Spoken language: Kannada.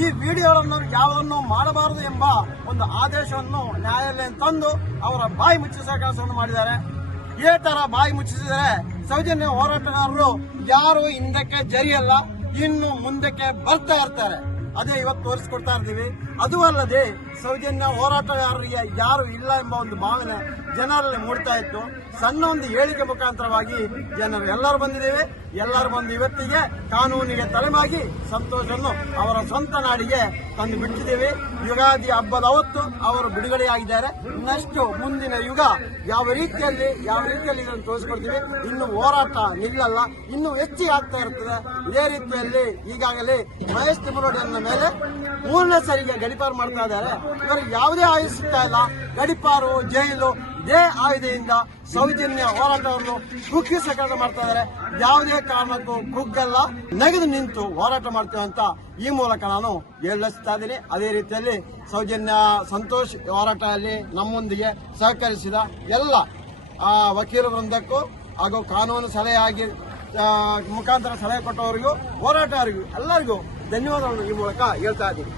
ಈ ವಿಡಿಯೋಗಳನ್ನು ಯಾವುದನ್ನು ಮಾಡಬಾರದು ಎಂಬ ಒಂದು ಆದೇಶವನ್ನು ನ್ಯಾಯಾಲಯ ತಂದು ಅವರ ಬಾಯಿ ಮುಚ್ಚಿಸುವ ಕೆಲಸವನ್ನು ಮಾಡಿದ್ದಾರೆ. ಈ ತರ ಬಾಯಿ ಮುಚ್ಚಿಸಿದರೆ ಸೌಜನ್ಯ ಹೋರಾಟಗಾರರು ಯಾರು ಹಿಂದಕ್ಕೆ ಜರಿಯಲ್ಲ, ಇನ್ನು ಮುಂದಕ್ಕೆ ಬರ್ತಾ ಇರ್ತಾರೆ. ಅದೇ ಇವತ್ತು ತೋರಿಸ್ಕೊಡ್ತಾ ಇರ್ತೀವಿ. ಅದು ಅಲ್ಲದೆ ಸೌಜನ್ಯ ಹೋರಾಟಗಾರರಿಗೆ ಯಾರು ಇಲ್ಲ ಎಂಬ ಒಂದು ಭಾವನೆ ಜನರಲ್ಲಿ ಮೂಡ್ತಾ ಇತ್ತು. ಸಣ್ಣ ಒಂದು ಹೇಳಿಕೆ ಮುಖಾಂತರವಾಗಿ ಜನರು ಎಲ್ಲರೂ ಬಂದಿದ್ದೇವೆ. ಎಲ್ಲರೂ ಬಂದು ಇವತ್ತಿಗೆ ಕಾನೂನಿಗೆ ತಲೆಮಾಗಿ ಸಂತೋಷವನ್ನು ಅವರ ಸ್ವಂತ ನಾಡಿಗೆ ತಂದು ಬಿಟ್ಟಿದ್ದೇವೆ. ಯುಗಾದಿ ಹಬ್ಬದ ಹೊತ್ತು ಅವರು ಬಿಡುಗಡೆಯಾಗಿದ್ದಾರೆ. ಇನ್ನಷ್ಟು ಮುಂದಿನ ಯುಗ ಯಾವ ರೀತಿಯಲ್ಲಿ ಇದನ್ನು ತೋರಿಸ್ಕೊಡ್ತೀವಿ. ಇನ್ನು ಹೋರಾಟ ನಿಲ್ಲಲ್ಲ, ಇನ್ನು ಹೆಚ್ಚಿಗೆ ಆಗ್ತಾ ಇರ್ತದೆ. ಇದೇ ರೀತಿಯಲ್ಲಿ ಈಗಾಗಲೇ ಮಹೇಶ್ ತಿಮ್ಮರೋಡಿಯನ್ನ ಮೇಲೆ 3ನೇ ಸರಿಗೆ ಗಡಿಪಾರು ಮಾಡ್ತಾ ಇದ್ದಾರೆ. ಇವರಿಗೆ ಯಾವುದೇ ಆಯುಧ ಸಿಗ್ತಾ ಇಲ್ಲ. ಗಡಿಪಾರು, ಜೈಲು, ಇದೇ ಆಯುಧದಿಂದ ಸೌಜನ್ಯ ಹೋರಾಟವನ್ನು ಕುಗ್ಗಿಸ ಕೆಲಸ ಮಾಡ್ತಾ ಇದ್ದಾರೆ. ಯಾವುದೇ ಕಾರಣಕ್ಕೂ ಕುಗ್ಗಲ್ಲ, ನೆಗೆದು ನಿಂತು ಹೋರಾಟ ಮಾಡ್ತೇವೆ ಅಂತ ಈ ಮೂಲಕ ನಾನು ಹೇಳಿಸ್ತಾ ಇದ್ದೀನಿ. ಅದೇ ರೀತಿಯಲ್ಲಿ ಸೌಜನ್ಯ ಸಂತೋಷ್ ಹೋರಾಟದಲ್ಲಿ ನಮ್ಮೊಂದಿಗೆ ಸಹಕರಿಸಿದ ಎಲ್ಲ ವಕೀಲ ವೃಂದಕ್ಕೂ ಹಾಗೂ ಕಾನೂನು ಸಲಹೆಯಾಗಿ ಮುಖಾಂತರ ಸಲಹೆ ಕೊಟ್ಟವರಿಗೂ ಹೋರಾಟಗಾರರಿಗೂ ಎಲ್ಲರಿಗೂ ಧನ್ಯವಾದಗಳನ್ನು ಈ ಮೂಲಕ ಹೇಳ್ತಾ ಇದ್ದೀನಿ.